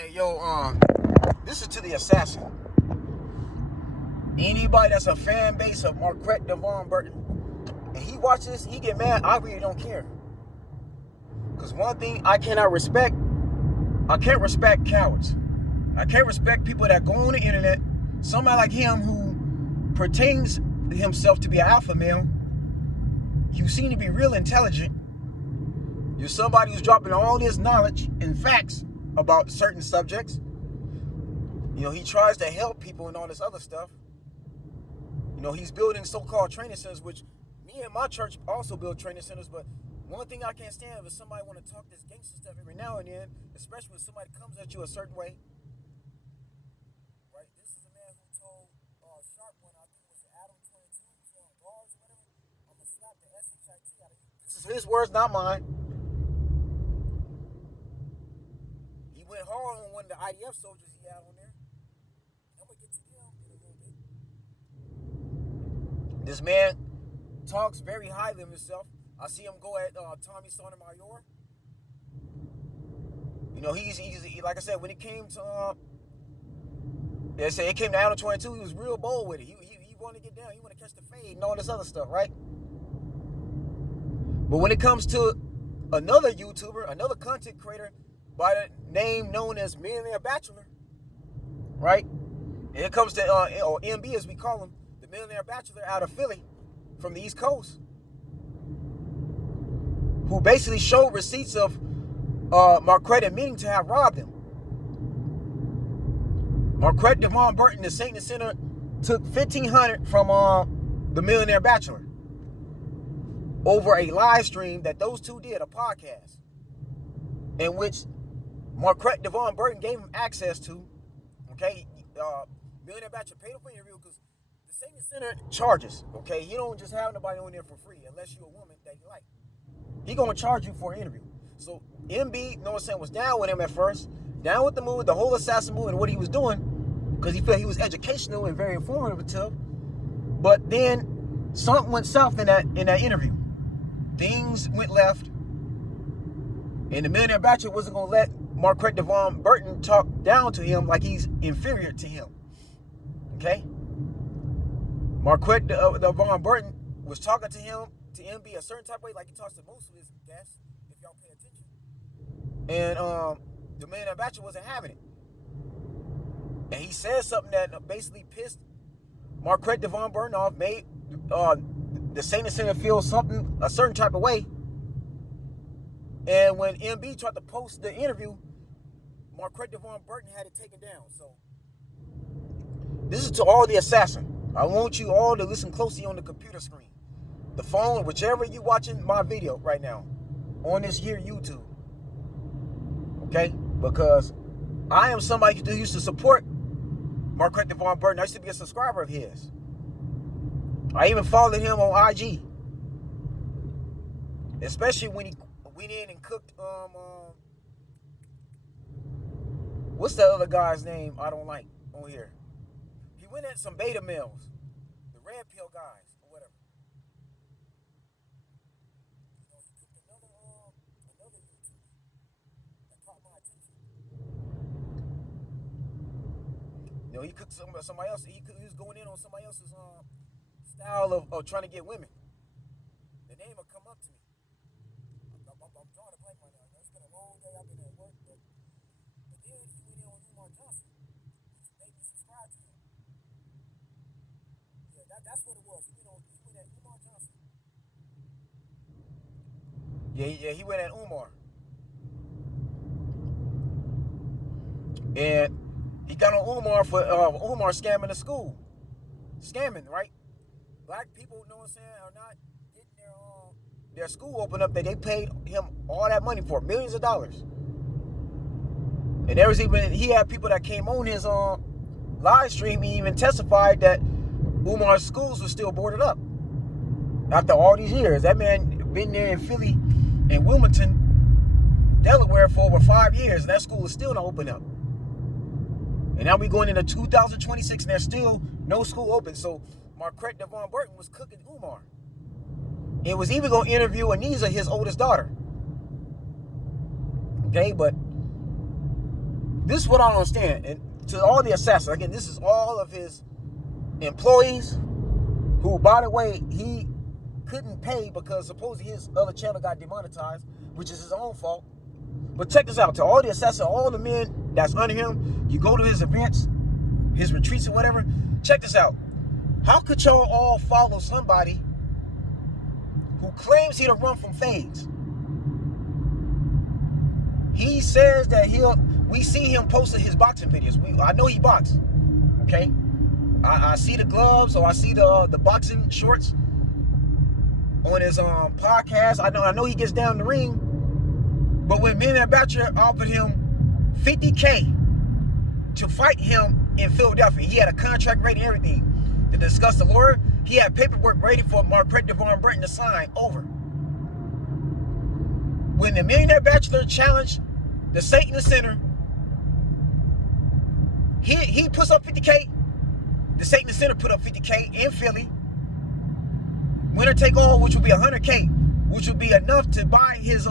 Hey, yo, this is to the assassin. Anybody that's a fan base of Marquette Devon Burton, and he watches, he get mad, I really don't care. Because one thing I can't respect cowards. I can't respect people that go on the internet, somebody like him who pertains himself to be an alpha male. You seem to be real intelligent. You're somebody who's dropping all this knowledge and facts about certain subjects. You know, he tries to help people and all this other stuff. You know, he's building so-called training centers, which me and my church also build training centers, but one thing I can't stand is somebody want to talk this gangster stuff every now and then, especially when somebody comes at you a certain way. Right? This is a man who told Sharp one, I think it was Adam 22, guards or whatever, I'm going to slap the SHIT out of you. This is his words, not mine. He went hard on one of the IDF soldiers he had on there. I'm going to get to him in a little bit. This man talks very highly of himself. I see him go at Tommy Sotomayor. You know, he's like I said, when it came to they say it came to Adam 22, he was real bold with it. He wanted to get down, he wanted to catch the fade and all this other stuff, right? But when it comes to another YouTuber, another content creator by the name known as Millionaire Bachelor, right? And it comes to or MB as we call him, the Millionaire Bachelor out of Philly from the East Coast, who basically showed receipts of Marquette admitting to have robbed him. Marquette Devon Burton, the Saint&The Center, took $1,500 from the Millionaire Bachelor over a live stream that those two did, a podcast, in which Marquette Devon Burton gave him access to. Okay, Millionaire Bachelor paid him for an interview because the Saint&The Center charges. Okay, you don't just have nobody on there for free unless you're a woman that you like. He gonna charge you for an interview. So MB, you know what I'm saying, was down with him at first, down with the move, the whole assassin move and what he was doing, because he felt he was educational and very informative. But then something went south in that interview. Things went left, and the Millionaire Bachelor wasn't gonna let Marquette Devon Burton talk down to him like he's inferior to him. Okay? Marquette Devon Burton was talking to him, to MB, a certain type of way, like he talks to most of his guests, if y'all pay attention. And the Millionaire Bachelor wasn't having it. And he said something that basically pissed Marquette Devon Burton off, made the Saint&The Center feel a certain type of way. And when MB tried to post the interview, Marquette Devon Burton had it taken down. So this is to all the assassin. I want you all to listen closely on the computer screen, the phone, whichever you watching my video right now on this here YouTube. Okay? Because I am somebody who used to support Marquette Devon Burton. I used to be a subscriber of his. I even followed him on IG. Especially when he went in and cooked what's the other guy's name I don't like on here? He went at some beta males, the red pill guys or whatever. You know, he cooked another YouTuber that caught my attention. You know, he cooked somebody else. He was going in on somebody else's style of trying to get women. The name will come up to me. I'm drawing a blank right now. It's been a long day. I've been at work, but then he went in on Umar Johnson, which made me subscribe to him. Yeah, that's what it was. He went at Umar Johnson. Yeah, he went at Umar. And he got on Umar for Umar scamming the school. Scamming, right? Black people, you know what I'm saying, are not getting their school opened up that they paid him all that money for, millions of dollars. And there was he had people that came on his live stream. He even testified that Umar's schools were still boarded up after all these years. That man been there in Philly and Wilmington, Delaware for over 5 years, and that school is still not open up. And now we're going into 2026 and there's still no school open. So Marquette Devon Burton was cooking Umar. It was even going to interview Aniza, his oldest daughter. Okay, but this is what I don't understand. And to all the assassins, again, this is all of his employees who, by the way, he couldn't pay because supposedly his other channel got demonetized, which is his own fault. But check this out. To all the assassins, all the men that's under him, you go to his events, his retreats or whatever, check this out. How could y'all all follow somebody who claims he done run from fades? He says that we see him posting his boxing videos. I know he boxed, okay? I see the gloves, or I see the boxing shorts on his podcast. I know he gets down the ring. But when Millionaire Bachelor offered him $50K to fight him in Philadelphia, he had a contract ready and everything to discuss the lawyer. He had paperwork ready for Marquette Devon Burton to sign over. When the Millionaire Bachelor challenged the Saint&The Center, he puts up $50K. The Saint&The Center put up $50K in Philly. Winner take all, which would be $100K, which would be enough to buy his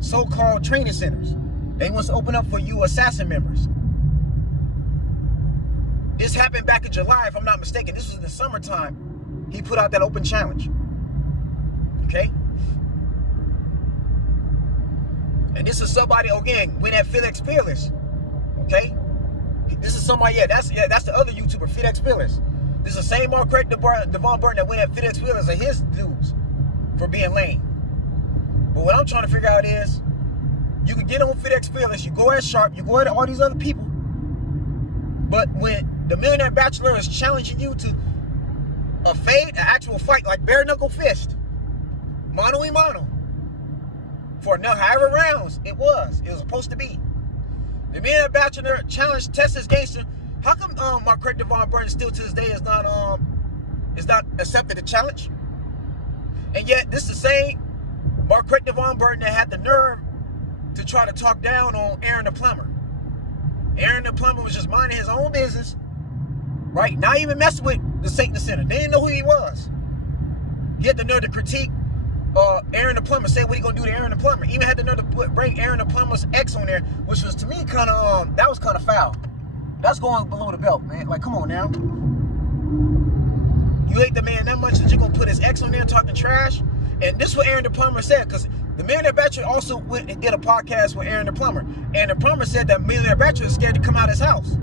so-called training centers. They wants to open up for you assassin members. This happened back in July, if I'm not mistaken. This was in the summertime. He put out that open challenge. Okay? And this is somebody, again, went at FitX Fearless. Okay? This is somebody, that's the other YouTuber, FitX Fearless. This is the same Marquette Devon Burton that went at FitX Fearless and his dudes for being lame. But what I'm trying to figure out is, you can get on FitX Fearless, you go at Sharp, you go at all these other people. But when the Millionaire Bachelor is challenging you to a fade, an actual fight, like bare knuckle fist, mano a mano, for however rounds it was supposed to be. The Millionaire Bachelor challenged Texas Gangster. How come Marquette Devon Burton still to this day is not accepted the challenge? And yet this is the same Marquette Devon Burton that had the nerve to try to talk down on Aaron the Plumber. Aaron the Plumber was just minding his own business, right? Not even messing with the Saint&The Center. They didn't know who he was. He had the nerve to critique Aaron the Plumber, say what he gonna do to Aaron the Plumber. Even had the nerve to bring Aaron the Plumber's ex on there, which was to me kind of that was kind of foul. That's going below the belt, man. Like, come on now. You hate the man that much that you're gonna put his ex on there talking trash? And this is what Aaron the Plumber said, because the Millionaire Bachelor also went and did a podcast with Aaron the Plumber. And the Plumber said that Millionaire Bachelor is scared to come out of his house.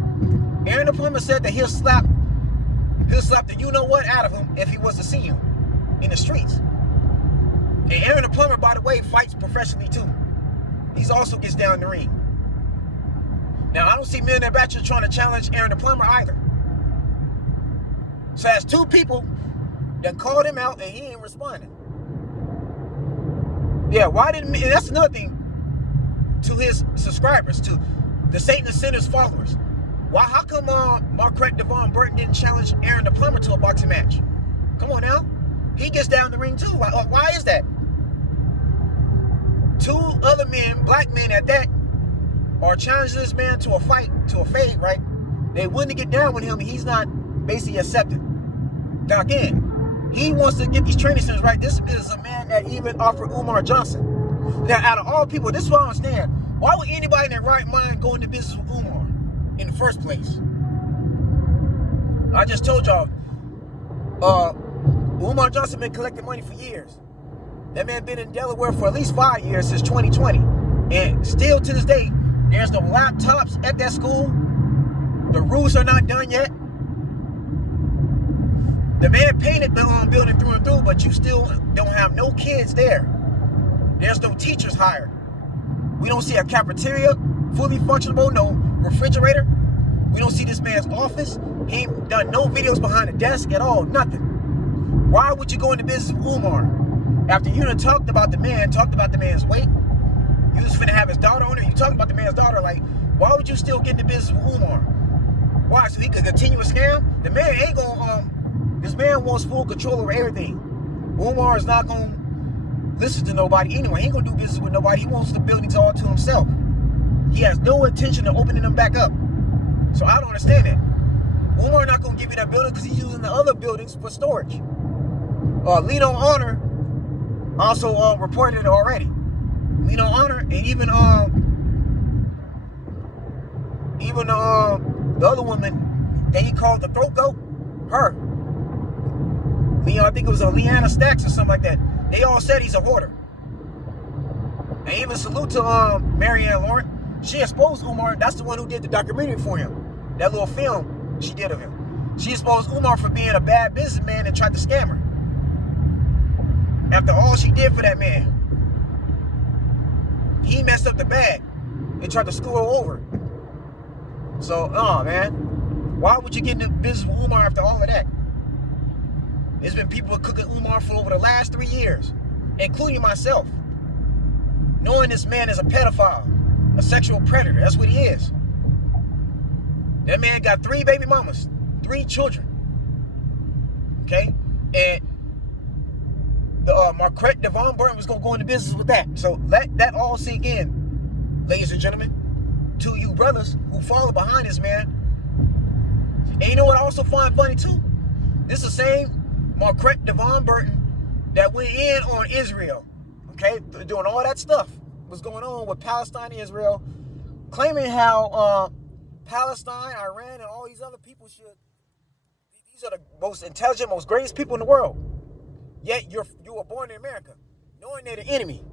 Aaron the Plumber said that he'll slap the you-know-what out of him if he was to see him in the streets. And Aaron the Plumber, by the way, fights professionally too. He also gets down in the ring. Now, I don't see Millionaire Bachelor trying to challenge Aaron the Plumber either. So that's two people that called him out and he ain't responding. Yeah, why didn't, and that's another thing to his subscribers, to the Saint&The Center's followers. How come Marquette Devon Burton didn't challenge Aaron the Plumber to a boxing match? Come on now. He gets down the ring too. Why is that? Two other men, black men at that, are challenging this man to a fight, to a fade, right? They wouldn't get down with him and he's not basically accepted. Now again, he wants to get these training centers, right? This is a man that even offered Umar Johnson. Now, out of all people, this is what I understand. Why would anybody in their right mind go into business with Umar in the first place? I just told y'all, Umar Johnson been collecting money for years. That man been in Delaware for at least 5 years, since 2020. And still to this day, there's no laptops at that school. The roofs are not done yet. The man painted the building through and through, but you still don't have no kids there. There's no teachers hired. We don't see a cafeteria fully functionable, no refrigerator. We don't see this man's office. He ain't done no videos behind the desk at all, nothing. Why would you go into business with Umar? After you done talked about the man, talked about the man's weight, you was finna have his daughter on there, you talking about the man's daughter, like, why would you still get into business with Umar? Why, so he could continue a scam? The man ain't gonna, this man wants full control over everything. Umar is not gonna listen to nobody anyway. He ain't gonna do business with nobody. He wants the buildings all to himself. He has no intention of opening them back up. So I don't understand that. Umar not gonna give you that building because he's using the other buildings for storage. Lean on Honor also reported it already. Lean on Honor, and even Even the other woman that he called the throat goat, her. I think it was Leanna Stacks or something like that. They all said he's a hoarder. And even salute to Marianne Lawrence. She exposed Umar. That's the one who did the documentary for him. That little film she did of him. She exposed Umar for being a bad businessman and tried to scam her. After all she did for that man. He messed up the bag and tried to screw her over. So, man. Why would you get into business with Umar after all of that? There's been people cooking Umar for over the last 3 years, including myself. Knowing this man is a pedophile, a sexual predator. That's what he is. That man got 3 baby mamas, 3 children. Okay? And the Marquette Devon Burton was going to go into business with that. So let that all sink in, ladies and gentlemen, to you brothers who follow behind this man. And you know what I also find funny too? This is the same Marquette Devon Burton that went in on Israel, okay, doing all that stuff was going on with Palestine and Israel, claiming how Palestine, Iran, and all these other people these are the most intelligent, most greatest people in the world. Yet you were born in America, knowing they're the enemy.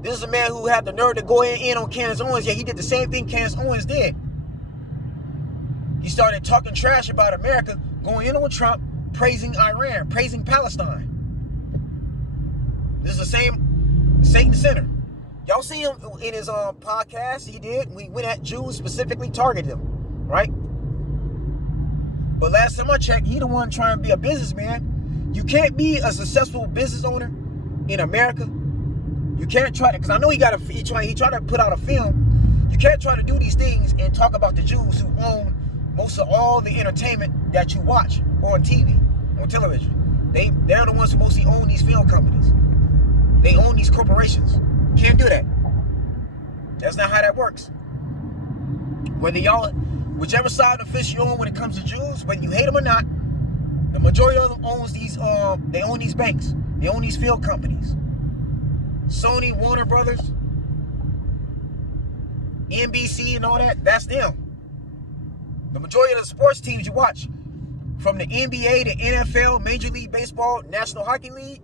This is a man who had the nerve to go in on Candace Owens, yet he did the same thing Candace Owens did. He started talking trash about America, going in on Trump, praising Iran, praising Palestine. This is the same Saint&The. Y'all see him in his podcast he did. We went at Jews, specifically targeted them, right? But last time I checked, he the one trying to be a businessman. You can't be a successful business owner in America. You can't try to, because I know he tried to put out a film. You can't try to do these things and talk about the Jews who own most of all the entertainment that you watch on TV, on television. They're the ones who mostly own these film companies. They own these corporations. Can't do that. That's not how that works. Whichever side of the fish you're on when it comes to Jews, whether you hate them or not, the majority of them owns these. They own these banks. They own these film companies. Sony, Warner Brothers, NBC, and all that. That's them. The majority of the sports teams you watch, from the NBA to NFL, Major League Baseball, National Hockey League,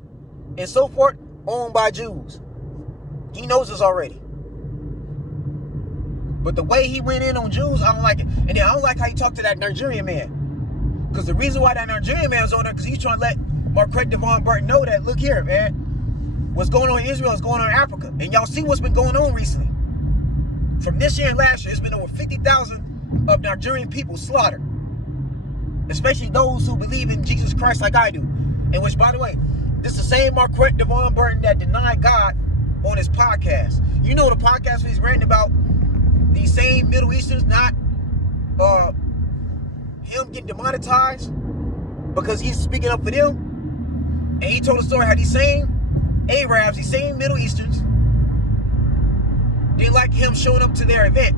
and so forth, owned by Jews. He knows this already. But the way he went in on Jews, I don't like it. And then I don't like how he talked to that Nigerian man. Because the reason why that Nigerian man was on there, because he's trying to let Marquette Devon Burton know that, look here, man, what's going on in Israel is going on in Africa. And y'all see what's been going on recently. From this year and last year, it's been over 50,000 of Nigerian people slaughtered. Especially those who believe in Jesus Christ like I do. And which, by the way, this is the same Marquette Devon Burton that denied God on his podcast. You know the podcast where he's ranting about these same Middle Easterns, not him getting demonetized because he's speaking up for them. And he told a story how these same Arabs, these same Middle Easterns, didn't like him showing up to their event.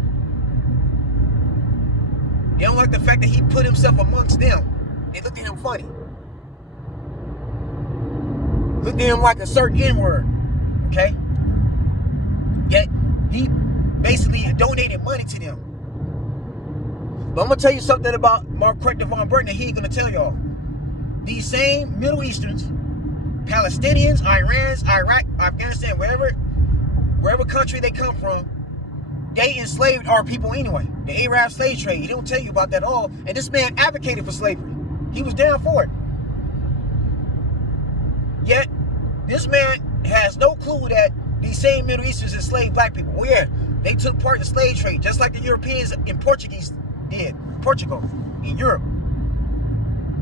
They don't like the fact that he put himself amongst them. They looked at him funny. Looked at him like a certain N-word. Okay? Yet, he basically donated money to them. But I'm going to tell you something about Marquette Devon Burton that he ain't going to tell y'all. These same Middle Easterns, Palestinians, Iranians, Iraq, Afghanistan, wherever country they come from, they enslaved our people anyway. The Arab slave trade. He don't tell you about that at all. And this man advocated for slavery. He was down for it. Yet, this man has no clue that these same Middle Easterns enslaved black people. Well, yeah, they took part in the slave trade, just like the Europeans and Portuguese did. Portugal, in Europe.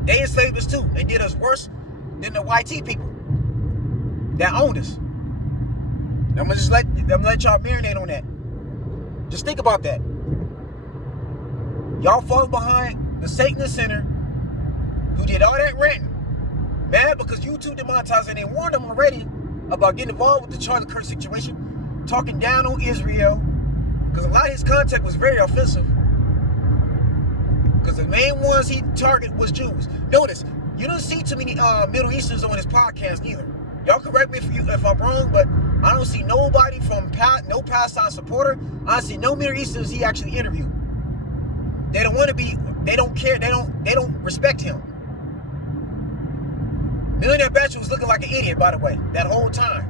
They enslaved us too, and did us worse than the YT people that owned us. I'm gonna let y'all marinate on that. Just think about that. Y'all fall behind the Saint&The Center, who did all that ranting, mad because YouTube demonetized, and they warned them already about getting involved with the Charlie Kirk situation, talking down on Israel, because a lot of his content was very offensive. Because the main ones he targeted was Jews. Notice, you don't see too many Middle Easterns on his podcast neither. Y'all correct me if I'm wrong, but I don't see nobody from no Palestine supporter. I don't see no Middle Easterns he actually interviewed. They don't want to be. They don't care. They don't respect him. Millionaire Bachelor was looking like an idiot, by the way, that whole time.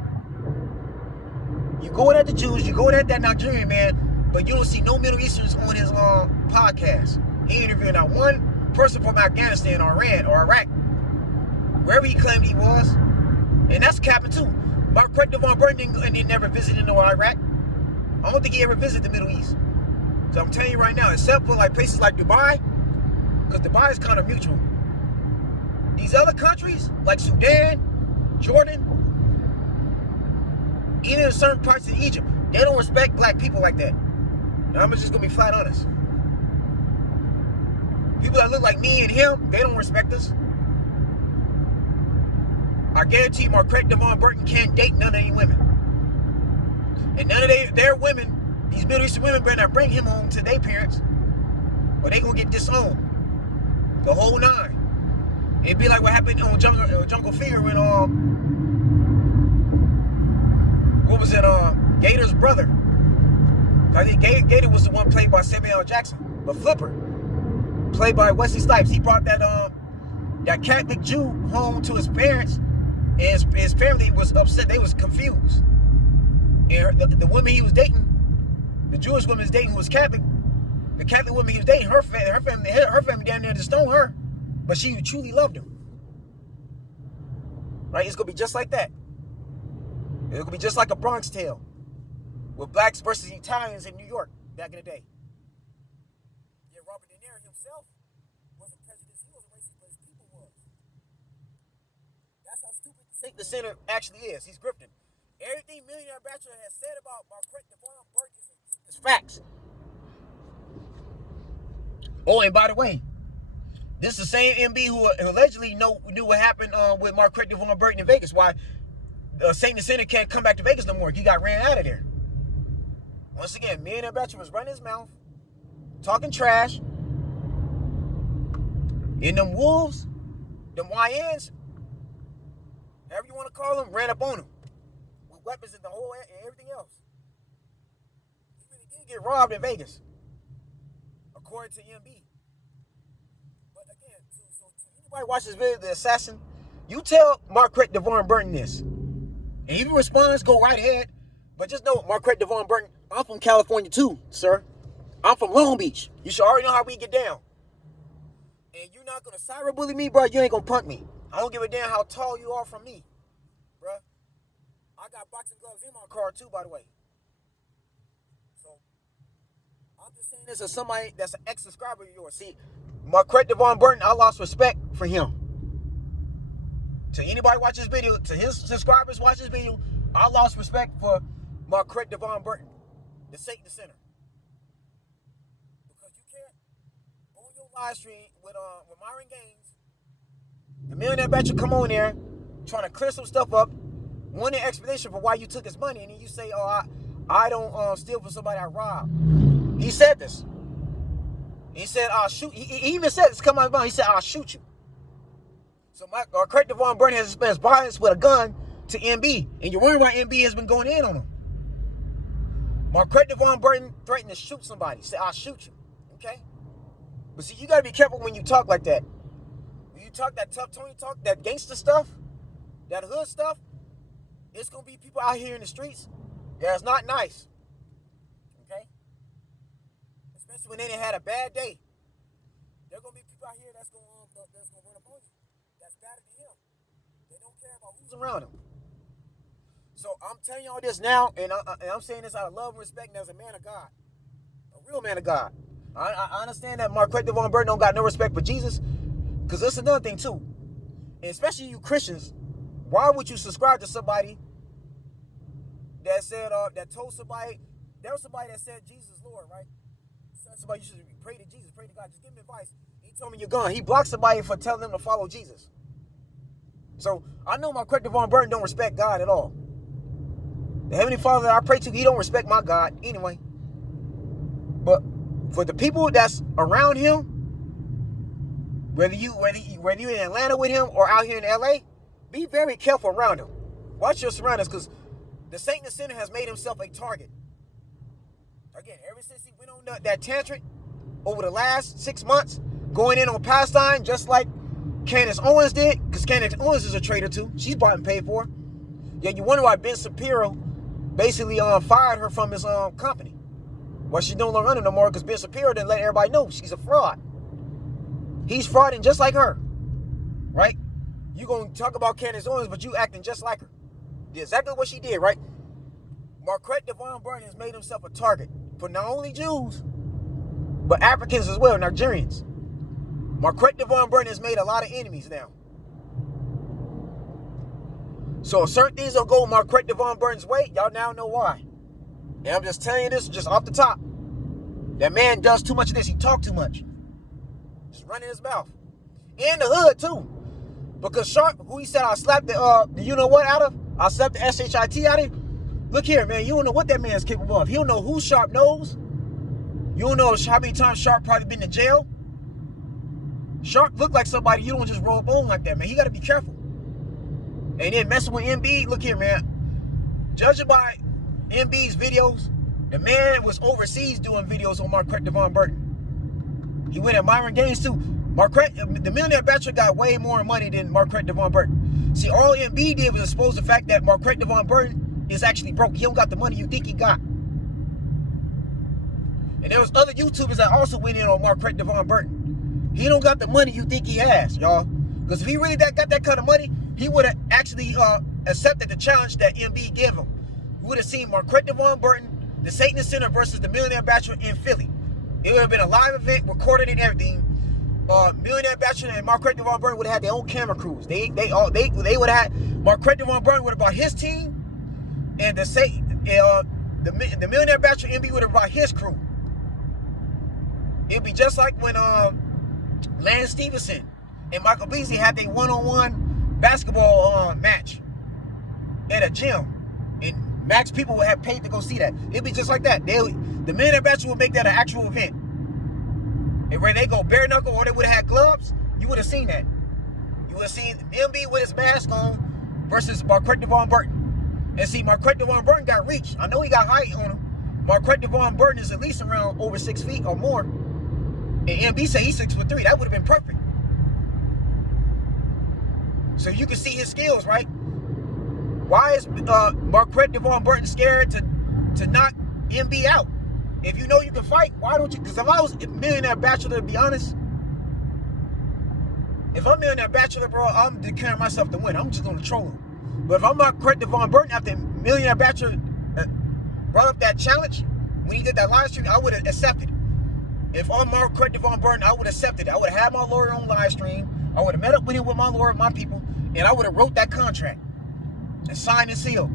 You going at the Jews, you going at that Nigerian man, but you don't see no Middle Easterns on his podcast. He interviewed not one person from Afghanistan or Iran or Iraq, wherever he claimed he was, and that's capping too. Mark Devon Burton didn't never visited no Iraq. I don't think he ever visited the Middle East. So I'm telling you right now, except for like places like Dubai, because Dubai is kind of mutual. These other countries, like Sudan, Jordan, even in certain parts of Egypt, they don't respect black people like that. And I'm just gonna be flat honest. People that look like me and him, they don't respect us. I guarantee Mark Devon Burton can't date none of these women. And none of their women, these Middle Eastern women, better not bring him home to their parents, or they gonna get disowned. The whole nine. It'd be like what happened on Jungle Fever when what was it? Gator's brother. I think Gator was the one played by Samuel L. Jackson, but Flipper, played by Wesley Snipes. He brought that Catholic Jew home to his parents, and his family was upset. They was confused. And the woman he was dating, the Jewish woman he was dating who was Catholic, the Catholic woman he was dating, her family down there to stone her, but she truly loved him. Right? It's gonna be just like that. It's gonna be just like a Bronx Tale with blacks versus Italians in New York back in the day. Yeah, Robert De Niro himself wasn't prejudiced. He wasn't racist, but his people was. That's how stupid the Saint&The actually is. He's grifting. Everything Millionaire Bachelor has said about Marquette Devon Burton is facts. Oh, and by the way, this is the same MB who allegedly knew what happened with Marquette Devon Burton in Vegas. Why Saint&The can't come back to Vegas no more. He got ran out of there. Once again, Millionaire Bachelor was running his mouth, talking trash. And them wolves, them YNs, however you want to call them, ran up on him with weapons and the whole and everything else. He really did get robbed in Vegas, according to MB. But again, so anybody watch this video, the assassin, you tell Marquette Devon Burton this. And if he responds, go right ahead. But just know, Marquette Devon Burton, I'm from California too, sir. I'm from Long Beach. You should already know how we get down. And you're not going to cyberbully me, bro. You ain't going to punk me. I don't give a damn how tall you are from me, bro. I got boxing gloves in my car too, by the way. So, I'm just saying this as somebody that's an ex-subscriber of yours. See, Marquette Devon Burton, I lost respect for him. To anybody watch this video, to his subscribers watch this video, I lost respect for Marquette Devon Burton, the Saint&The Center. Because you can't, on your live stream with Myron Gaines, the Millionaire Bachelor come on there, trying to clear some stuff up, want an explanation for why you took his money, and then you say, oh, I don't steal from somebody I robbed. He said this. He said, I'll shoot. He even said this, come out of his mouth. He said, I'll shoot you. So Marquette Devon Burton has spent violence with a gun to MB, and you're wondering why MB has been going in on him. Marquette Devon Burton threatened to shoot somebody. He said, I'll shoot you. Okay? But see, you got to be careful when you talk like that. When you talk that tough Tony talk, that gangster stuff, that hood stuff, it's going to be people out here in the streets that's not nice. Okay? Especially when they done had a bad day. There going to be people out here that's going to run up on you. That's better than him. They don't care about who's around him. So I'm telling y'all this now, and I'm saying this out of love and respect and as a man of God. A real man of God. I understand that Marquette Devon Burton don't got no respect for Jesus, because that's another thing too. And especially you Christians, why would you subscribe to somebody that said, that told somebody, there was somebody that said Jesus is Lord, right? Somebody, you should pray to Jesus, pray to God, just give him advice. He told me you're gone. He blocked somebody for telling them to follow Jesus. So I know Marquette Devon Burton don't respect God at all. The Heavenly Father that I pray to, he don't respect my God anyway. But for the people that's around him, whether you in Atlanta with him or out here in LA, be very careful around him. Watch your surroundings, because the Saint&The Sinner has made himself a target. Again, ever since he went on that tantrum over the last 6 months, going in on Palestine, just like Candace Owens did, because Candace Owens is a traitor too. She's bought and paid for. Yeah, you wonder why Ben Shapiro basically fired her from his company. Well, she's no longer under no more because Ben Shapiro didn't let everybody know she's a fraud. He's frauding just like her, right? You gonna talk about Candace Owens, but you acting just like her. Did exactly what she did, right? Marquette Devon Burton has made himself a target for not only Jews, but Africans as well, Nigerians. Marquette Devon Burton has made a lot of enemies now. So if certain things don't go Marquette Devon Burton's way, y'all now know why. And I'm just telling you this just off the top. That man does too much of this. He talk too much. Just running his mouth. In the hood, too. Because Sharp, who he said I slapped the you know what out of? I slapped the SHIT out of him. Look here, man. You don't know what that man's capable of. He don't know who Sharp knows. You don't know how many times Sharp probably been to jail. Sharp look like somebody you don't just roll up on like that, man. You got to be careful. And then messing with MB, look here, man. Judging by MB's videos, the man was overseas doing videos on Marquette Devon Burton. He went at Myron Gaines too. Marquette, the Millionaire Bachelor got way more money than Marquette Devon Burton. See, all MB did was expose the fact that Marquette Devon Burton is actually broke. He don't got the money you think he got. And there was other YouTubers that also went in on Marquette Devon Burton. He don't got the money you think he has, y'all. Because if he really got that kind of money, he would have actually accepted the challenge that MB gave him. We would have seen Marquette Devon Burton, the Saint&The Sinner versus the Millionaire Bachelor in Philly. It would have been a live event, recorded and everything. Millionaire Bachelor and Marquette Devon Burton would have had their own camera crews. They would have had Marquette Devon Burton would have brought his team, and the Millionaire Bachelor MB would have brought his crew. It'd be just like when Lance Stevenson and Michael Beasley had their one-on-one basketball match at a gym, and max people would have paid to go see that. It'd be just like that. The Millionaire Bachelor would make that an actual event. And where they go bare knuckle or they would have had gloves, you would have seen that. You would have seen MB with his mask on versus Marquette Devon Burton. And see, Marquette Devon Burton got reach. I know he got height on him. Marquette Devon Burton is at least around over 6 feet or more. And MB said he's 6'3". That would have been perfect. So you can see his skills, right? Why is Marquette Devon Burton scared to knock MB out? If you know you can fight, why don't you? Because if I was a Millionaire Bachelor, to be honest, if I'm Millionaire Bachelor, bro, I'm declaring myself to win. I'm just going to troll him. But if I'm Marquette Devon Burton, after Millionaire Bachelor brought up that challenge, when he did that live stream, I would have accepted it. If I'm Marquette Devon Burton, I would have accepted it. I would have had my lawyer on live stream. I would have met up with him with my lawyer, my people, and I would have wrote that contract and signed and sealed.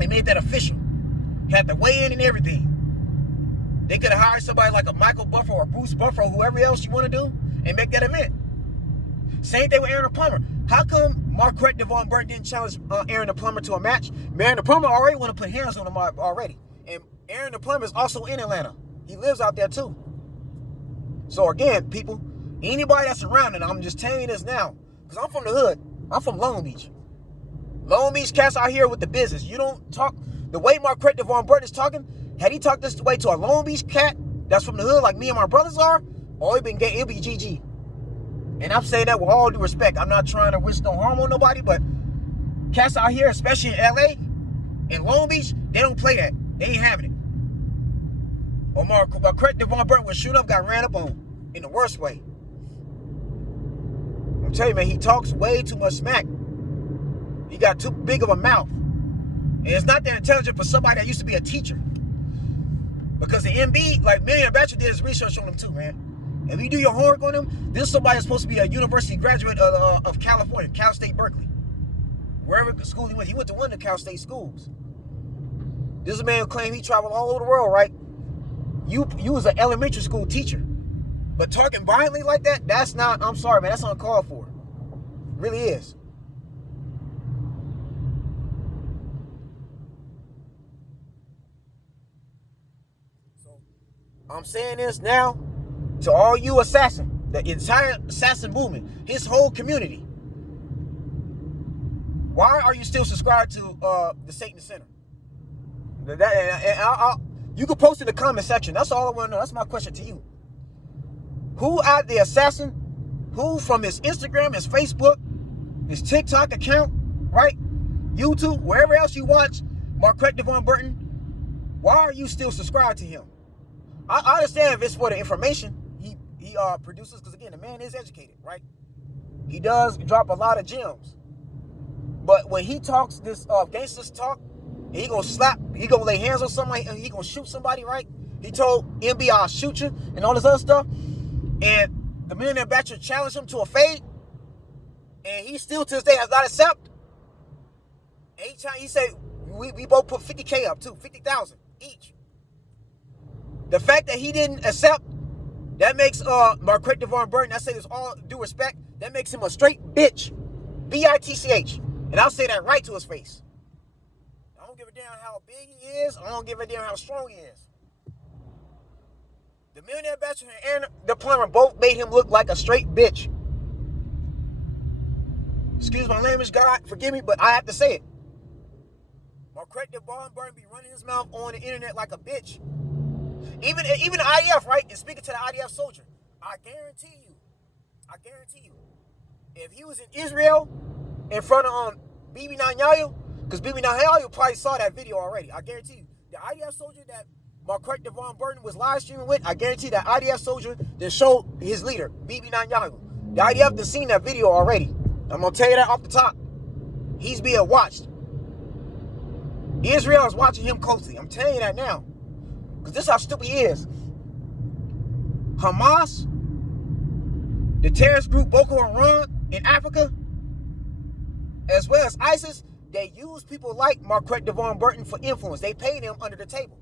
They made that official. Had to weigh in and everything. They could have hired somebody like a Michael Buffer or Bruce Buffer or whoever else you want to do and make that event. Same thing with Aaron the Plumber. How come Marquette Devon Burton didn't challenge Aaron the Plumber to a match? Aaron the Plumber already want to put hands on him already. And Aaron the Plumber is also in Atlanta. He lives out there too. So again, people, anybody that's around, and I'm just telling you this now, because I'm from the hood. I'm from Long Beach. Long Beach cats out here with the business. You don't talk the way Marquette Devon Burton is talking. Had he talked this way to a Long Beach cat that's from the hood like me and my brothers are, or it'd been gay, it'd be GG. And I'm saying that with all due respect. I'm not trying to wish no harm on nobody, but cats out here, especially in LA and Long Beach, they don't play that. They ain't having it. Or Marquette Devon Burton was shoot up, got ran up on in the worst way. I'm telling you, man, he talks way too much smack. He got too big of a mouth. And it's not that intelligent for somebody that used to be a teacher. Because the MB, like Millionaire Bachelor, did his research on him too, man. If you do your homework on him, this is somebody that's supposed to be a university graduate of California, Cal State Berkeley. Wherever school he went to one of the Cal State schools. This is a man who claimed he traveled all over the world, right? You was an elementary school teacher. But talking violently like that, that's not, I'm sorry, man, that's uncalled for. It really is. So, I'm saying this now to all you assassins, the entire assassin movement, his whole community. Why are you still subscribed to the Satan Center? You can post in the comment section. That's all I want to know. That's my question to you. Who out the assassin? Who from his Instagram, his Facebook, his TikTok account, right? YouTube, wherever else you watch Marquette Devon Burton, why are you still subscribed to him? I understand if it's for the information he produces, because again, the man is educated, right? He does drop a lot of gems. But when he talks this gangsters talk, and he gonna lay hands on somebody, and he gonna shoot somebody, right? He told MB, I'll shoot you, and all this other stuff. And the Millionaire Bachelor challenged him to a fade, and he still to this day has not accepted. He said, we both put 50K up too, 50,000 each. The fact that he didn't accept, that makes Marquette Devon Burton, I say this all due respect, that makes him a straight bitch. B-I-T-C-H. And I'll say that right to his face. I don't give a damn how big he is. I don't give a damn how strong he is. The Millionaire Bachelor and the plumber both made him look like a straight bitch. Excuse my language, God, forgive me, but I have to say it. Marquette Devon Burton be running his mouth on the internet like a bitch. Even the IDF, right? And speaking to the IDF soldier, I guarantee you, if he was in Israel in front of Bibi Netanyahu, because Bibi Netanyahu probably saw that video already. I guarantee you, the IDF soldier that Marquette Devon Burton was live streaming with, I guarantee that IDF soldier that showed his leader, Bibi Netanyahu. The IDF has seen that video already. I'm gonna tell you that off the top. He's being watched. Israel is watching him closely. I'm telling you that now. Because this is how stupid he is. Hamas, the terrorist group Boko Haram in Africa, as well as ISIS, they use people like Marquette Devon Burton for influence. They pay them under the table.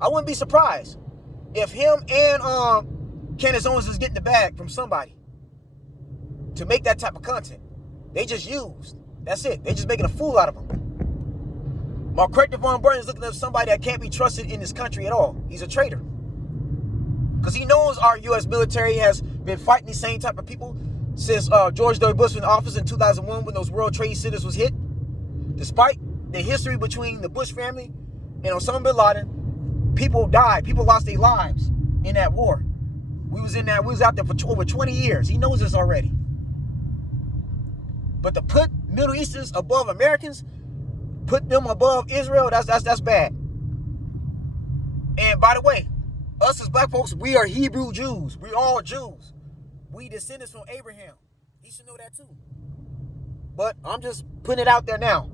I wouldn't be surprised if him and Candace Owens is getting the bag from somebody to make that type of content. They just used. That's it. They just making a fool out of him. Marquette Devon Burton is looking at somebody that can't be trusted in this country at all. He's a traitor. Because he knows our U.S. military has been fighting these same type of people since George W. Bush was in office in 2001 when those World Trade Centers was hit. Despite the history between the Bush family and Osama bin Laden, people died. People lost their lives in that war. We was out there for over 20 years. He knows this already. But to put Middle Easterns above Americans, put them above Israel, that's bad. And by the way, us as black folks, we are Hebrew Jews. We all Jews. We descendants from Abraham. He should know that too. But I'm just putting it out there now.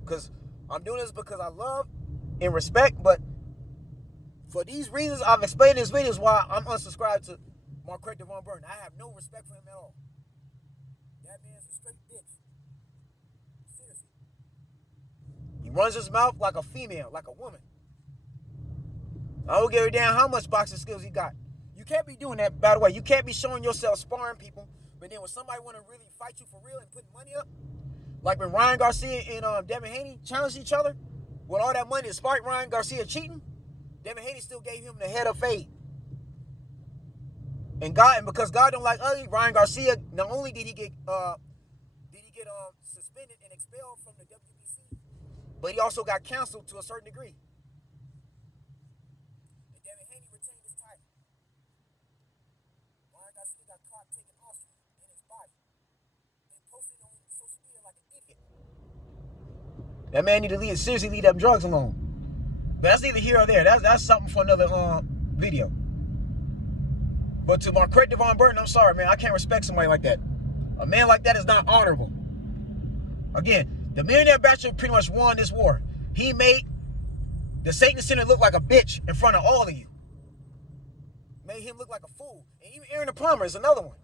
Because I'm doing this because I love and respect. But for these reasons, I've explained in this video is why I'm unsubscribed to Marquette Devon Burton. I have no respect for him at all. That man's a straight bitch. Seriously. He runs his mouth like a female, like a woman. I don't give a damn how much boxing skills he got. You can't be doing that, by the way. You can't be showing yourself sparring people, but then when somebody want to really fight you for real and put money up, like when Ryan Garcia and Devin Haney challenged each other, with all that money despite Ryan Garcia cheating, Devin Haney still gave him the head of fade. And because God don't like ugly, Ryan Garcia, not only did he get suspended and expelled from the WBC, but he also got canceled to a certain degree. And Devin Haney retained his title. Ryan Garcia got caught taking oxygen in his body and posted on social media like an idiot. That man need to seriously leave them drugs alone. But that's neither here or there. That's something for another video. But to Marquette Devon Burton, I'm sorry, man. I can't respect somebody like that. A man like that is not honorable. Again, the Millionaire Bachelor pretty much won this war. He made the Saint&The Center look like a bitch in front of all of you. Made him look like a fool. And even Aaron the Plumber is another one.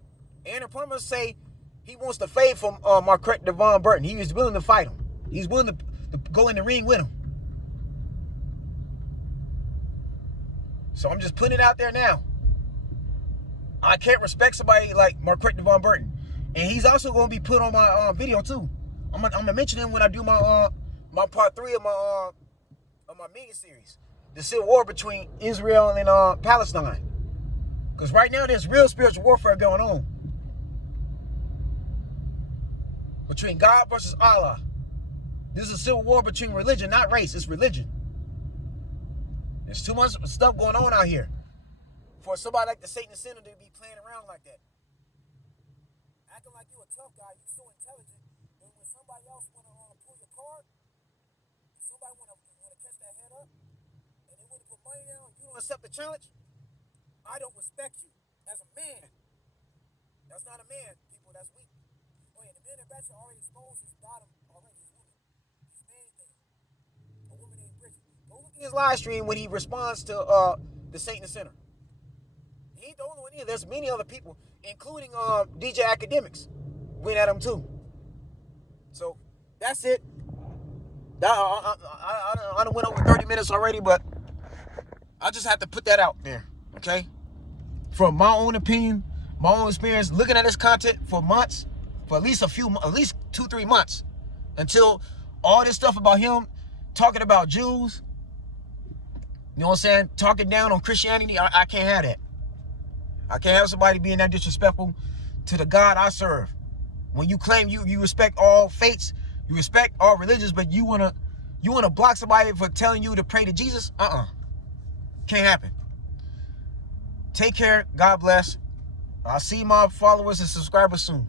Aaron the Plumber say he wants to fade from Marquette Devon Burton. He was willing to fight him. He's willing to go in the ring with him. So I'm just putting it out there now. I can't respect somebody like Marquette Devon Burton. And he's also going to be put on my video too. I'm gonna mention him when I do my my part 3 of my mini series, the civil war between Israel and Palestine. Because right now there's real spiritual warfare going on. between God versus Allah. This is a civil war between religion, not race. It's religion. There's too much stuff going on out here for somebody like the Saint&The to be playing around like that. Acting like you a tough guy, you so intelligent, but when somebody else want to pull your card, somebody want to catch that head up, and they want to put money down, you don't accept the challenge, I don't respect you as a man. That's not a man, people, that's weak. Oh yeah, the Millionaire Bachelor already exposed his bottom already, his woman. His main thing. A woman named Bridget. Go look at his live stream when he responds to the Saint&The. He ain't the only one either. There's many other people, including DJ Academics, went at him too. So that's it. I done went over 30 minutes already, but I just have to put that out there, okay? From my own opinion, my own experience, looking at this content for months, for at least 2-3 months, until all this stuff about him talking about Jews, you know what I'm saying, talking down on Christianity, I can't have that. I can't have somebody being that disrespectful to the God I serve. When you claim you respect all faiths, you respect all religions, but you wanna block somebody for telling you to pray to Jesus? Can't happen. Take care. God bless. I'll see my followers and subscribers soon.